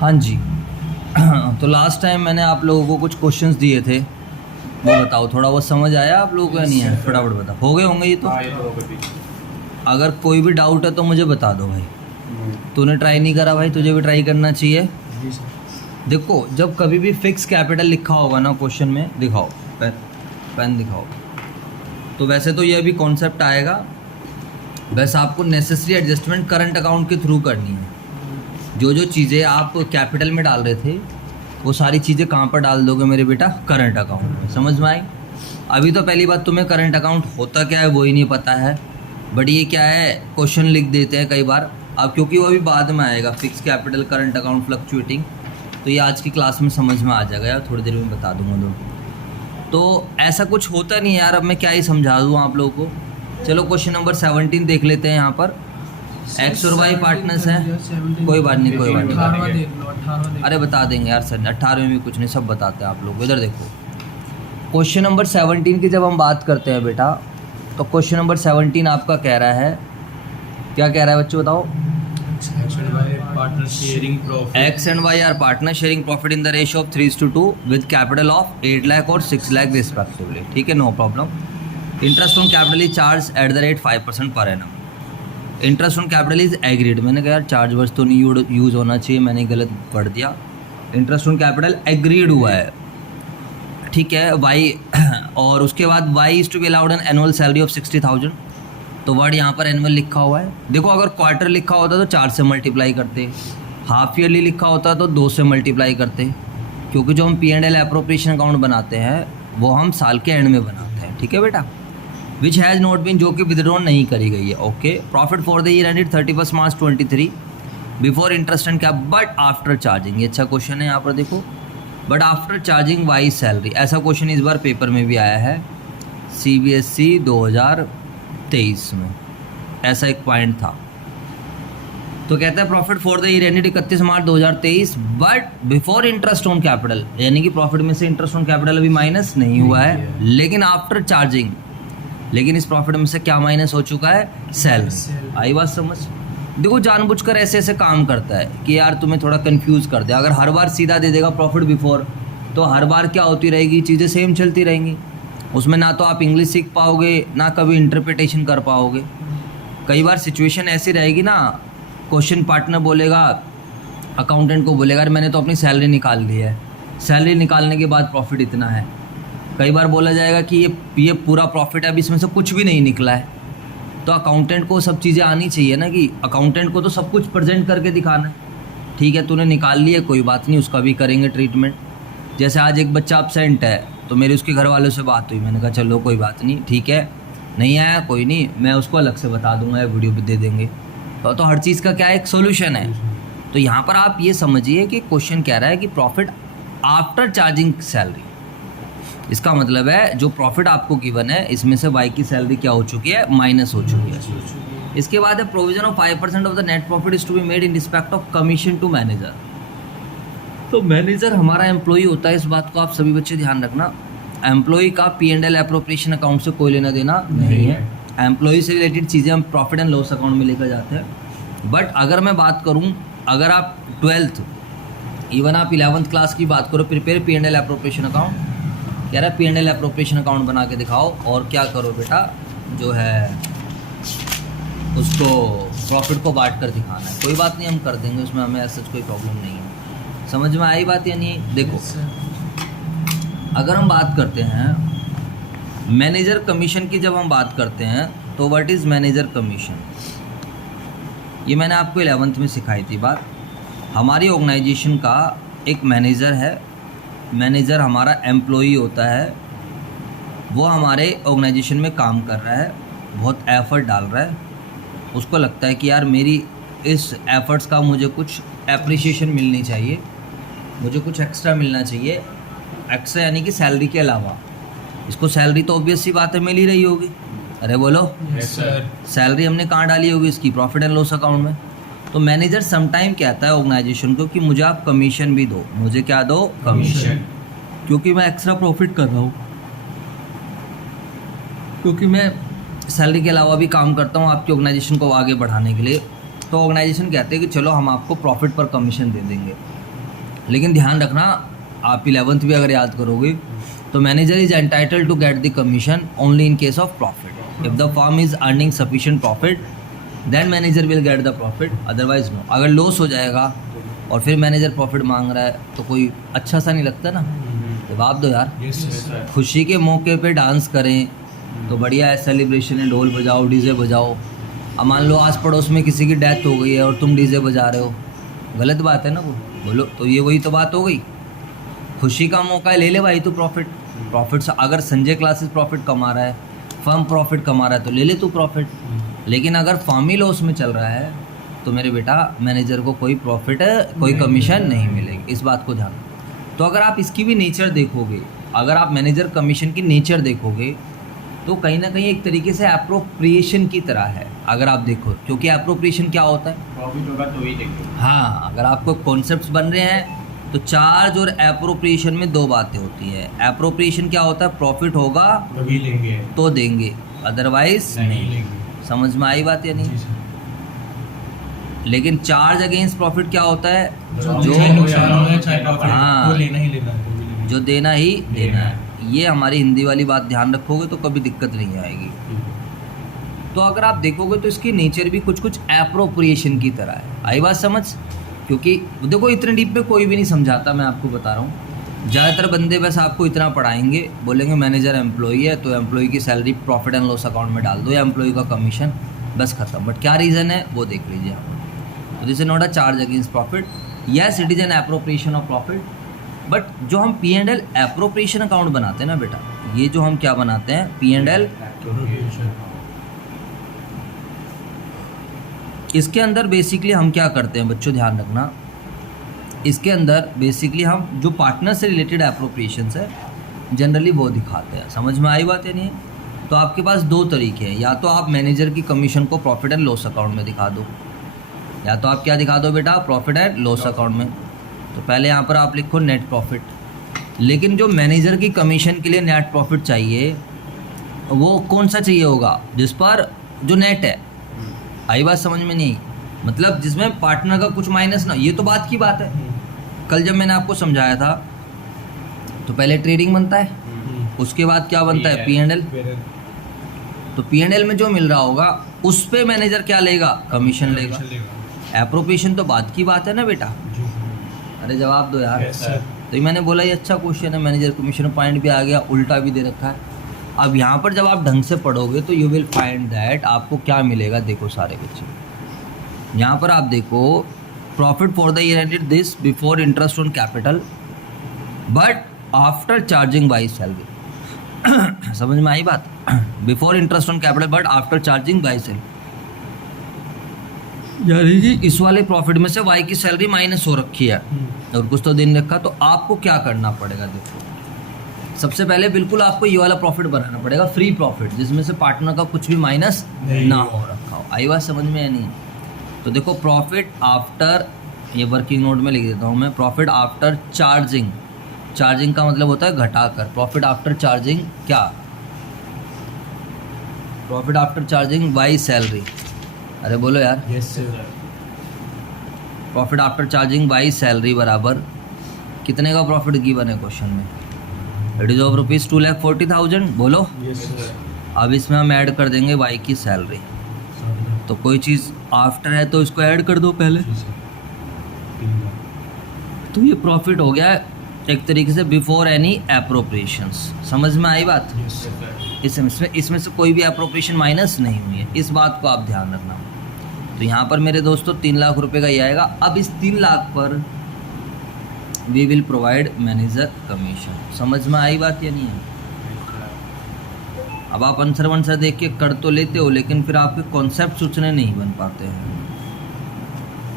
हाँ जी। तो last time मैंने आप लोगों को कुछ क्वेश्चंस दिए थे, वो बताओ थोड़ा बहुत समझ आया आप लोगों को या नहीं है? फटाफट बता, हो गए होंगे ये तो। अगर कोई भी डाउट है तो मुझे बता दो भाई। तूने ट्राई नहीं करा भाई, तुझे भी ट्राई करना चाहिए। देखो, जब कभी भी फिक्स कैपिटल लिखा होगा ना क्वेश्चन में, दिखाओ पेन दिखाओ, तो वैसे तो ये भी कॉन्सेप्ट आएगा, वैसे आपको नेसेसरी एडजस्टमेंट करंट अकाउंट के थ्रू करनी है। जो जो चीज़ें आप कैपिटल में डाल रहे थे वो सारी चीज़ें कहाँ पर डाल दोगे मेरे बेटा? करंट अकाउंट में। समझ में आई? अभी तो पहली बात तुम्हें करंट अकाउंट होता क्या है वो ही नहीं पता है, बट ये क्या है, क्वेश्चन लिख देते हैं कई बार। अब क्योंकि वो अभी बाद में आएगा, fix capital, current account, fluctuating, तो ये आज की क्लास में समझ में आ जाएगा यार, थोड़ी देर में बता दूंगा। तो ऐसा कुछ होता नहीं है यार, अब मैं क्या ही समझा दूँ आप लोगों को। चलो क्वेश्चन नंबर 17 देख लेते हैं। यहाँ पर एक्स और वाई पार्टनर्स हैं, कोई बात नहीं, कोई बात नहीं, अरे बता देंगे यार सर, 18 में भी कुछ नहीं, सब बताते हैं आप लोग। इधर देखो, क्वेश्चन नंबर 17 की जब हम बात करते हैं बेटा, तो क्वेश्चन नंबर 17 आपका कह रहा है, क्या कह रहा है बच्चों बताओ? X and y are partner sharing profit in the ratio of 3:2 with capital of 8 lakh और 6 लाख रिस्पेक्टिवली। ठीक है, no problem. Interest on capital is charge at the rate 5% per annum. Interest on capital is agreed. मैंने कहा यार charge verse तो नहीं use होना चाहिए, मैंने गलत पढ़ दिया। इंटरेस्ट ऑन कैपिटल एग्रीड हुआ है, ठीक है वाई। और उसके बाद y is to be allowed an annual salary of 60,000। तो वर्ड यहाँ पर एनुअल लिखा हुआ है। देखो, अगर क्वार्टर लिखा होता तो 4 से मल्टीप्लाई करते, हाफ ईयरली लिखा होता तो 2 से मल्टीप्लाई करते, क्योंकि जो हम P&L एप्रोप्रिएशन अकाउंट बनाते हैं वो हम साल के एंड में बनाते हैं। ठीक है बेटा। विच हैज़ नॉट बीन, जो कि विदड्रॉन नहीं करी गई है। Okay. Profit for the year ended 31 March 23 before interest and cap but after charging. ये अच्छा क्वेश्चन है यहाँ पर देखो, but after charging y salary. ऐसा क्वेश्चन इस बार पेपर में भी आया है CBSE 2023 में, ऐसा एक पॉइंट था। तो कहता है profit for the year ended 31 March 2023 but before interest on capital, यानी कि प्रॉफिट में से इंटरेस्ट ऑन कैपिटल अभी माइनस नहीं हुआ है, लेकिन आफ्टर चार्जिंग, लेकिन इस प्रॉफिट में से क्या माइनस हो चुका है? सैलरी। आई बात समझ? देखो, जानबूझकर ऐसे ऐसे काम करता है कि यार तुम्हें थोड़ा कंफ्यूज कर दे। अगर हर बार सीधा दे देगा प्रॉफिट बिफोर, तो हर बार क्या होती रहेगी, चीज़ें सेम चलती रहेंगी। उसमें ना तो आप इंग्लिश सीख पाओगे, ना कभी इंटरप्रिटेशन कर पाओगे। कई बार सिचुएशन ऐसी रहेगी ना, क्वेश्चन पार्टनर बोलेगा, अकाउंटेंट को बोलेगा अरे मैंने तो अपनी सैलरी निकाल ली है, सैलरी निकालने के बाद प्रॉफिट इतना है। कई बार बोला जाएगा कि ये पूरा प्रॉफिट है, अब इसमें से कुछ भी नहीं निकला है। तो अकाउंटेंट को सब चीज़ें आनी चाहिए ना, कि अकाउंटेंट को तो सब कुछ प्रेजेंट करके दिखाना है। ठीक है, तूने निकाल लिया, कोई बात नहीं, उसका भी करेंगे ट्रीटमेंट। जैसे आज एक बच्चा अपसेंट है, तो मेरे उसके घर वालों से बात हुई, मैंने कहा चलो कोई बात नहीं, ठीक है, नहीं आया कोई नहीं, मैं उसको अलग से बता दूंगा या वीडियो भी दे देंगे। तो हर चीज़ का क्या एक सोल्यूशन है। तो यहाँ पर आप ये समझिए कि क्वेश्चन कह रहा है कि प्रॉफिट आफ्टर चार्जिंग सैलरी। इसका मतलब है जो प्रॉफिट आपको गिवन है, इसमें से वाई की सैलरी क्या हो चुकी है? माइनस हो चुकी है। इसके बाद है provision of 5% of the net profit is to be made in respect of commission to manager. तो मैनेजर हमारा एम्प्लॉई होता है, इस बात को आप सभी बच्चे ध्यान रखना। एम्प्लॉई का P&L एप्रोप्रिएशन अकाउंट से कोई लेना देना नहीं है। एम्प्लॉई से रिलेटेड चीज़ें हम प्रॉफिट एंड लॉस अकाउंट में लेकर जाते हैं। बट अगर मैं बात करूं, अगर आप 12th, इवन आप 11th क्लास की बात करो, प्रिपेयर P&L एप्रोप्रिएशन अकाउंट, कह रहा है P&L एप्रोप्रिएशन अकाउंट बना के दिखाओ, और क्या करो बेटा, जो है उसको प्रॉफिट को बांट कर दिखाना है। कोई बात नहीं, हम कर देंगे, उसमें हमें ऐसा कोई प्रॉब्लम नहीं है। समझ में आई बात या नहीं? देखो, अगर हम बात करते हैं मैनेजर कमीशन की, जब हम बात करते हैं तो व्हाट इज़ मैनेजर कमीशन, ये मैंने आपको 11th में सिखाई थी बात। हमारी ऑर्गेनाइजेशन का एक मैनेजर है, मैनेजर हमारा एम्प्लॉई होता है, वो हमारे ऑर्गेनाइजेशन में काम कर रहा है, बहुत एफर्ट डाल रहा है, उसको लगता है कि यार मेरी इस एफर्ट्स का मुझे कुछ एप्रिसिएशन मिलनी चाहिए, मुझे कुछ एक्स्ट्रा मिलना चाहिए। एक्स्ट्रा यानी कि सैलरी के अलावा। इसको सैलरी तो ऑब्वियस सी बात है मिल ही रही होगी, अरे बोलो। Yes sir. सैलरी हमने कहाँ डाली होगी? इसकी प्रॉफिट एंड लॉस अकाउंट में। तो मैनेजर समटाइम कहता है ऑर्गेनाइजेशन को कि मुझे आप कमीशन भी दो, मुझे क्या दो? कमीशन, क्योंकि मैं एक्स्ट्रा प्रॉफिट कर रहा हूँ, क्योंकि मैं सैलरी के अलावा भी काम करता हूँ आपकी ऑर्गेनाइजेशन को आगे बढ़ाने के लिए। तो ऑर्गेनाइजेशन कहते हैं कि चलो हम आपको प्रॉफिट पर कमीशन दे देंगे। लेकिन ध्यान रखना, आप 11th भी अगर याद करोगे तो manager is entitle to get the commission only in case of profit. If the firm is earning sufficient profit then manager will get the profit, otherwise no. अगर लॉस हो जाएगा और फिर मैनेजर प्रॉफिट मांग रहा है तो कोई अच्छा सा नहीं लगता ना। जवाब दो यार। खुशी के मौके पे डांस करें तो बढ़िया है, सेलिब्रेशन है, ढोल बजाओ, डीजे बजाओ। अब मान लो आस पड़ोस में किसी की डेथ हो गई है और तुम डीजे बजा रहे हो, गलत बात है ना वो, बोलो। तो ये वही तो बात हो गई, खुशी का मौका है, ले ले भाई तू प्रॉफिट से। अगर संजय क्लासेस प्रॉफिट कमा रहा है, फर्म प्रॉफिट कमा रहा है तो ले ले तू प्रॉफिट। लेकिन अगर फर्म ही लॉस में चल रहा है तो मेरे बेटा मैनेजर को कोई प्रॉफिट कोई कमीशन नहीं मिलेगी, इस बात को ध्यान। तो अगर आप इसकी भी नेचर देखोगे, अगर आप मैनेजर कमीशन की नेचर देखोगे तो कहीं ना कहीं एक तरीके से एप्रोप्रिएशन की तरह है, अगर आप देखो। क्योंकि एप्रोप्रिएशन क्या होता है, प्रॉफिट होगा तो ही देंगे। हाँ, अगर आपको कॉन्सेप्ट्स बन रहे हैं तो चार्ज और एप्रोप्रिएशन में दो बातें होती है। एप्रोप्रिएशन क्या होता है, प्रॉफिट होगा तभी लेंगे तो देंगे, अदरवाइज नहीं लेंगे। समझ में आई बात या नहीं? लेकिन चार्ज अगेंस्ट प्रॉफिट क्या होता है, हाँ, लेना ही लेना है, जो देना ही देना है। ये हमारी हिंदी वाली बात ध्यान रखोगे तो कभी दिक्कत नहीं आएगी। तो अगर आप देखोगे तो इसकी नेचर भी कुछ कुछ एप्रोप्रिएशन की तरह है। आई बात समझ? क्योंकि देखो इतने डीप में कोई भी नहीं समझाता, मैं आपको बता रहा हूँ। ज़्यादातर बंदे बस आपको इतना पढ़ाएंगे, बोलेंगे मैनेजर एम्प्लॉई है तो एम्प्लॉई की salary profit and loss account में डाल दो या एम्प्लॉई का कमीशन, बस खत्म। बट क्या रीज़न है वो देख लीजिए आप। तो this is not a charge against profit, yes it is an appropriation of profit. But जो हम P&L एप्रोप्रिएशन अकाउंट बनाते हैं ना बेटा, ये जो हम क्या बनाते हैं P&L, इसके अंदर बेसिकली हम क्या करते हैं बच्चों, ध्यान रखना। इसके अंदर बेसिकली हम जो पार्टनर से रिलेटेड एप्रोप्रिएशंस है जनरली वो दिखाते हैं। समझ में आई बात है नहीं? तो आपके पास दो तरीके हैं, या तो आप मैनेजर की कमीशन को प्रॉफिट एंड लॉस अकाउंट में दिखा दो, या तो आप क्या दिखा दो बेटा, प्रॉफिट एंड लॉस अकाउंट में। तो पहले यहाँ पर आप लिखो नेट प्रॉफिट। लेकिन जो मैनेजर की कमीशन के लिए नेट प्रॉफिट चाहिए वो कौन सा चाहिए होगा, जिस पर जो नेट है। आई बात समझ में नहीं? मतलब जिसमें पार्टनर का कुछ माइनस ना, ये तो बात की बात है। कल जब मैंने आपको समझाया था तो पहले ट्रेडिंग बनता है, उसके बाद क्या बनता है, P&L। तो P&L में जो मिल रहा होगा उस पे मैनेजर क्या लेगा, कमीशन लेगा। एप्रोप्रिएशन तो बात की बात है ना बेटा। अरे जवाब दो यार। तो ये मैंने बोला ये अच्छा क्वेश्चन है, मैनेजर कमीशन पॉइंट भी आ गया, उल्टा भी दे रखा है। अब यहाँ पर जब आप ढंग से पढ़ोगे तो यू विल फाइंड दैट आपको क्या मिलेगा। देखो सारे बच्चे यहाँ पर आप देखो, profit for the year ended this before interest on capital but after charging by salary. समझ में आई बात? Before interest on capital but after charging by salary, यानी कि इस वाले प्रॉफिट में से वाई की सैलरी माइनस हो रखी है और कुछ तो दिन रखा। तो आपको क्या करना पड़ेगा, देखो सबसे पहले बिल्कुल आपको ये वाला प्रॉफिट बनाना पड़ेगा, फ्री प्रॉफिट, जिसमें से पार्टनर का कुछ भी माइनस ना हो रखा हो। आई बात समझ में या नहीं? तो देखो प्रॉफिट आफ्टर, ये वर्किंग नोट में लिख देता हूँ मैं, प्रॉफिट आफ्टर चार्जिंग। चार्जिंग का मतलब होता है घटाकर। प्रॉफिट आफ्टर चार्जिंग क्या, profit after charging by salary. अरे बोलो यार। Yes sir. Profit after charging by salary बराबर कितने का प्रॉफिट गिवन है क्वेश्चन में, इट इज ऑफ रुपीज़ 2,40,000। बोलो। Yes sir. अब इसमें हम ऐड कर देंगे वाई की सैलरी। तो कोई चीज़ आफ्टर है तो इसको ऐड कर दो पहले। तो ये प्रॉफिट हो गया एक तरीके से बिफोर एनी एप्रोप्रिएशंस। समझ में आई बात? इसमें से कोई भी एप्रोप्रिएशन माइनस नहीं हुई है, इस बात को आप ध्यान रखना। तो यहाँ पर मेरे दोस्तों 3 लाख रुपए का ये आएगा। अब इस 3 लाख पर we will provide manager commission. समझ में आई बात या नहीं है? अब आप आंसर वंसर देख के कर तो लेते हो, लेकिन फिर आपके कॉन्सेप्ट सोचने नहीं बन पाते हैं।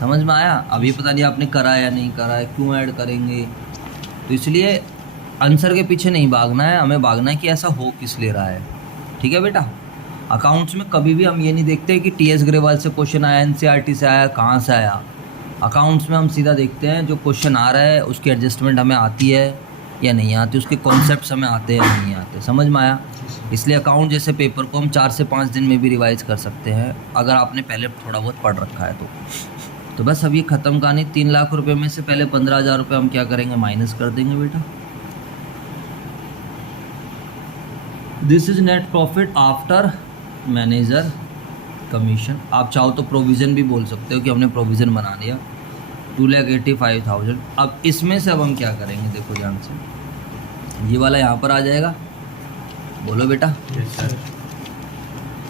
समझ में आया? अभी पता नहीं आपने करा या नहीं करा है, क्यों ऐड करेंगे। तो इसलिए आंसर के पीछे नहीं भागना है, हमें भागना है कि ऐसा हो किस ले रहा है। ठीक है बेटा? अकाउंट्स में कभी भी हम ये नहीं देखते कि TS ग्रेवाल से क्वेश्चन आया, NCERT से आया, कहाँ से आया। अकाउंट्स में हम सीधा देखते हैं जो क्वेश्चन आ रहा है उसकी एडजस्टमेंट हमें आती है या नहीं आती, उसके कॉन्सेप्ट्स हमें आते हैं या नहीं आते। समझ में आया? इसलिए अकाउंट जैसे पेपर को हम 4 से 5 दिन में भी रिवाइज कर सकते हैं, अगर आपने पहले थोड़ा बहुत पढ़ रखा है तो। तो बस अब ये ख़त्म कहानी। 3 लाख रुपए में से पहले 15,000 रुपये हम क्या करेंगे, माइनस कर देंगे बेटा। This is net profit after manager commission. आप चाहो तो प्रोविज़न भी बोल सकते हो कि हमने प्रोविज़न बना लिया 2,85,000। अब इसमें से अब हम क्या करेंगे, देखो ध्यान से, ये वाला यहाँ पर आ जाएगा, बोलो बेटा। Yes sir.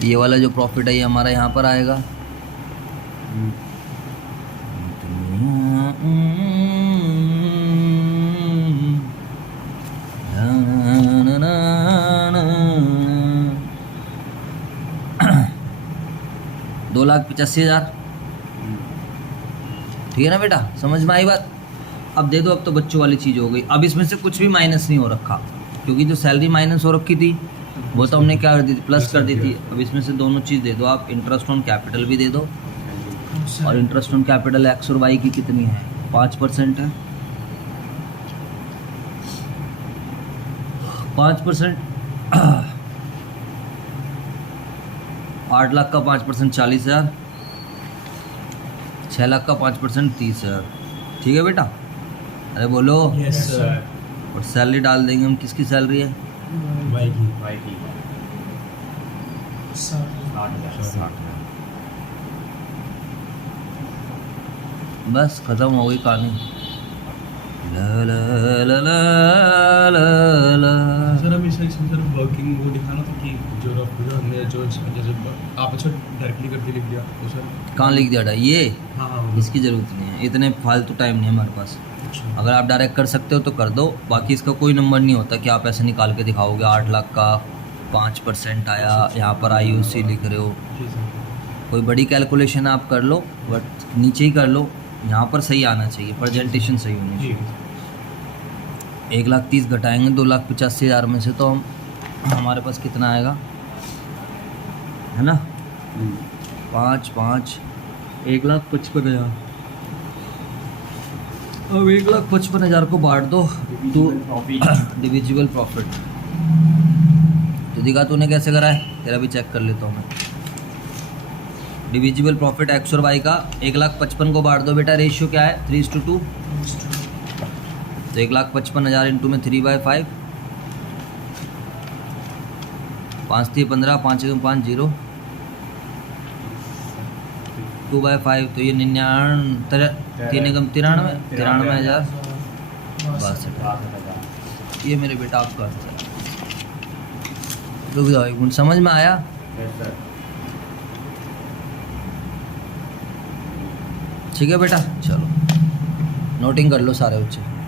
ये वाला जो प्रॉफिट है ये हमारा यहाँ पर आएगा। दो 2,85,000, ठीक है ना बेटा, समझ में आई बात। अब दे दो, अब तो बच्चों वाली चीज़ हो गई। अब इसमें से कुछ भी माइनस नहीं हो रखा, क्योंकि जो सैलरी माइनस हो रखी थी वो तो हमने क्या कर दी थी, प्लस कर दी थी। अब इसमें से दोनों चीज़ दे दो आप, इंटरेस्ट ऑन कैपिटल भी दे दो, और इंटरेस्ट ऑन कैपिटल एक्स और वाई की कितनी है, 5% है। 5%, 8 लाख का 5% 40,000, 6 लाख का 5% 30,000, ठीक है बेटा। अरे बोलो। Yes sir. और सैलरी डाल देंगे हम, किसकी सैलरी है, वाई की 60,000। बस खत्म हो गई कहानी। ला ला ला ला ला ला। सर हमें इसमें सर वर्किंग वो दिखाना था कि जो हमने जो जैसे आप अच्छा डायरेक्टली करके लिख दिया तो सर कहाँ लिख दिया था ये, हाँ हाँ इसकी ज़रूरत नहीं है, इतने फालतू टाइम नहीं है हमारे पास। अच्छा। अगर आप डायरेक्ट कर सकते हो तो कर दो, बाकी इसका कोई नंबर नहीं होता कि आप ऐसे निकाल के दिखाओगे 8 लाख का 5% आया, यहाँ पर IUC लिख रहे हो। जी सर। कोई बड़ी कैलकुलेशन आप कर लो, बट नीचे ही कर लो, यहाँ पर सही आना चाहिए, प्रेजेंटेशन सही होनी चाहिए। ठीक है 1,30,000 घटाएंगे 2,85,000 में से, तो हम हमारे पास कितना आएगा, है ना, 5 5 1,55,000। अब 1,55,000 को बांट दो तो डिविजिबल प्रॉफिट। तो दिखा तूने कैसे करा है, तेरा भी चेक कर लेता हूँ मैं। डिविजिबल प्रॉफिट एक्स और वाई का 1,55,000 को बांट दो बेटा, रेशियो क्या है 3:2। तो 1,55,000 इंटू में 3/5, 5 3 15, 5 1 5 0, 2/5, तो ये 99 3 एकम 93 93,000 62। ये मेरे बेटा आपका रुक जाओ एक मिनट, समझ में आया। Yes sir. ठीक है बेटा, चलो नोटिंग कर लो सारे बच्चे।